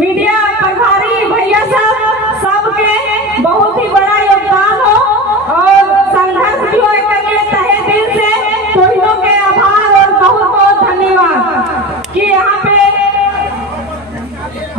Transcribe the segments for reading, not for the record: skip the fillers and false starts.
Media प्रभारी भैया सबके बहुत ही बड़ा योगदान हो और संघर्ष भी हो तहे दिल से दोनों के आभार और बहुत बहुत धन्यवाद कि यहाँ पे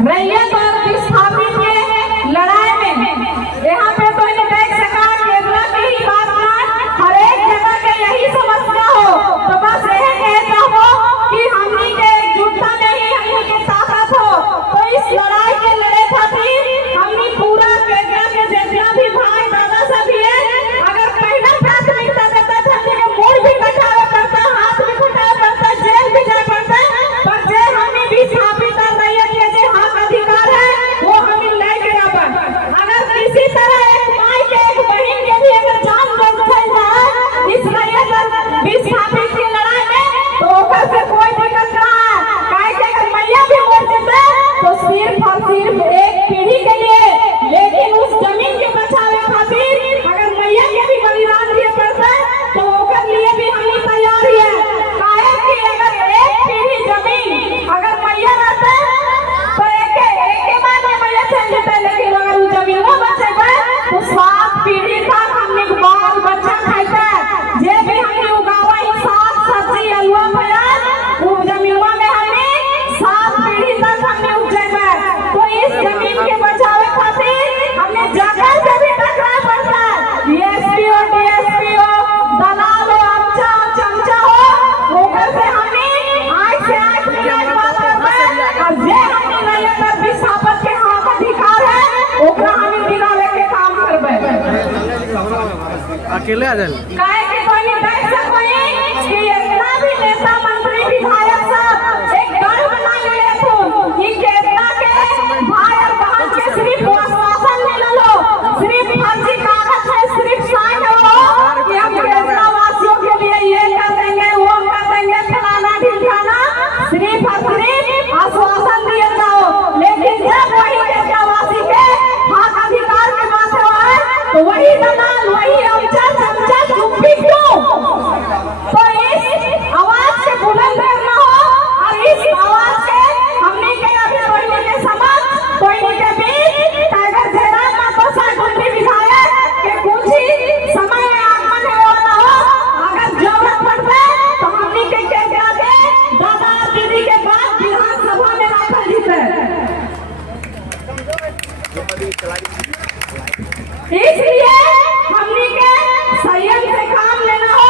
रैयत और विस्थापित के लड़ाई में यहाँ पे तो देख सका केरला की ही बात ना हर एक जगह के यही समस्या हो तो बस यह कहता हो कि हमनी के एकजुटता में ही हमनी के ताकत हो। तो इस लड़ाई के लड़े खातिर हमनी पूरा केरला के जितना भी भाई दादा सभी है अगर पहला प्राथमिकता देता था हमनी के मूड भी कटावे पड़ता हाथ भी कटावे पड़ता जेल भी जाए पड़ता पर जे हमनी विस्थापित कर रही है कि जे हक अधिकार है वो हमें लेके अपन अगर किसी तरह एक माई के एक बहन के भी अगर जान बच जाए इस रैयत विस्थापित की लड़ाई में तो ओकर से कोई दिक्कत ना है काहे कि अगर मैया भी मर जाते तो सिर्फ और सिर्फ एक पीढ़ी के लिए लेकिन उस जमीन के बचावे खातिर अगर मैया के भी बलिदान दिए पड़ता तो ओकर लिए भी हम तैयार है काहे कि अगर एक पीढ़ी जमीन अगर मैया रहते तो एक बार में मैया चल जाता लेकिन अगर उस जमीन में बचे तो 7 पीढ़ी तक हमने बाल बच्चा खाते जे भी हमने उगावा साग सब्जी अलुआ प्याज वो जमीनवा में हमने 7 पीढ़ी तक हमने उगाए तो इस जमीन के बचावे खातिर हमने जगह से भी टकराना पड़ता है एसपी हो डीएसपी हो दलाल हो अमचा चमचा हो ओकर से हमने आज से आज मिनट बात करना और जे हमने रैयत विस्थापित के हक अधिकार है ओकरा हमें दिलावे के काम करबे अकेले आ जाए काहे कि कोई देख सकोई कि इतना भी नेता मंत्री विधायक सब एक गढ़ बना लिए तो कि केरला के भाई और बहन के सिर्फ आश्वासन ले लो सिर्फ फर्जी कागज है सिर्फ साइन हो कि हम केरला वासियों के लिए ये कर देंगे वो कर देंगे फलाना ढिमकाना सिर्फ और सिर्फ आश्वासन दिए जाओ लेकिन जब वही केरला वासी के हक अधिकार के बात है तो वही दलाल वही अमचा चमचा चुप भी क्यों तो इस आवाज से बुलंद करना हो और इस आवाज से हमने के अभी कोई के समझ कोई के बीच टाइगर जयराम मातो सागुंडी विधायक के कुछ ही समय में आगमन होने वाला हो अगर जरूरत पड़े तो हमने के क्या दे दादा दीदी के बाद विधानसभा में रखल जीते इसलिए हमनी के संयम से काम लेना हो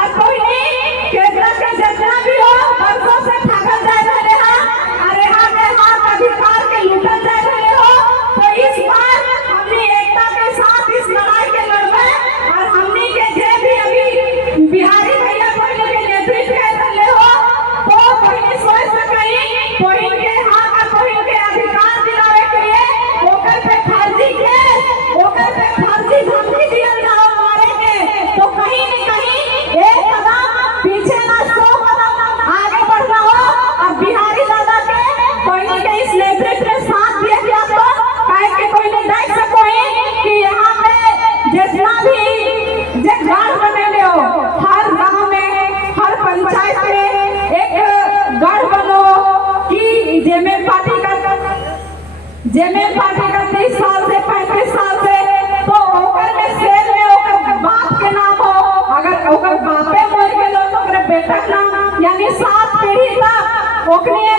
और कोई नहीं केरला के जितना भी हो बरसों से थकल जाए रहे हैं अरे हाथ अधिकार के लूटल जाए रहे हो तो इस बार हमने एकता के साथ इस लड़ाई के लड़वे और हमनी के जे भी अभी बिहारी भैया कोई के नेतृत्व कर रहे हो तो कोई नहीं सोच सके कोई के हक और कोई के अधिकार दिलावे के लिए ओकर पे फर्जी के ओकर पे फर्जी धमकी दिया जाओ मारे के तो कहीं न कहीं एक कदम पीछे ना 100 कदम आगे बढ़ना हो और बिहारी दादा के कोई के इस नेतृत्व के साथ दिया गया तो काहे के कोई नहीं देख सको कि यहाँ पे जितना भी जे गांव बने हो हर गांव में हर पंचायत में एक गढ़ बनो कि जेमेन पार्टी का 30 साल से 35 साल से तो ओकर में सेल में ओकर बाप के नाम हो अगर ओकर बापे मर गेलो तो ओकर बेटा नाम यानी 7 पीढ़ी तक ओकरे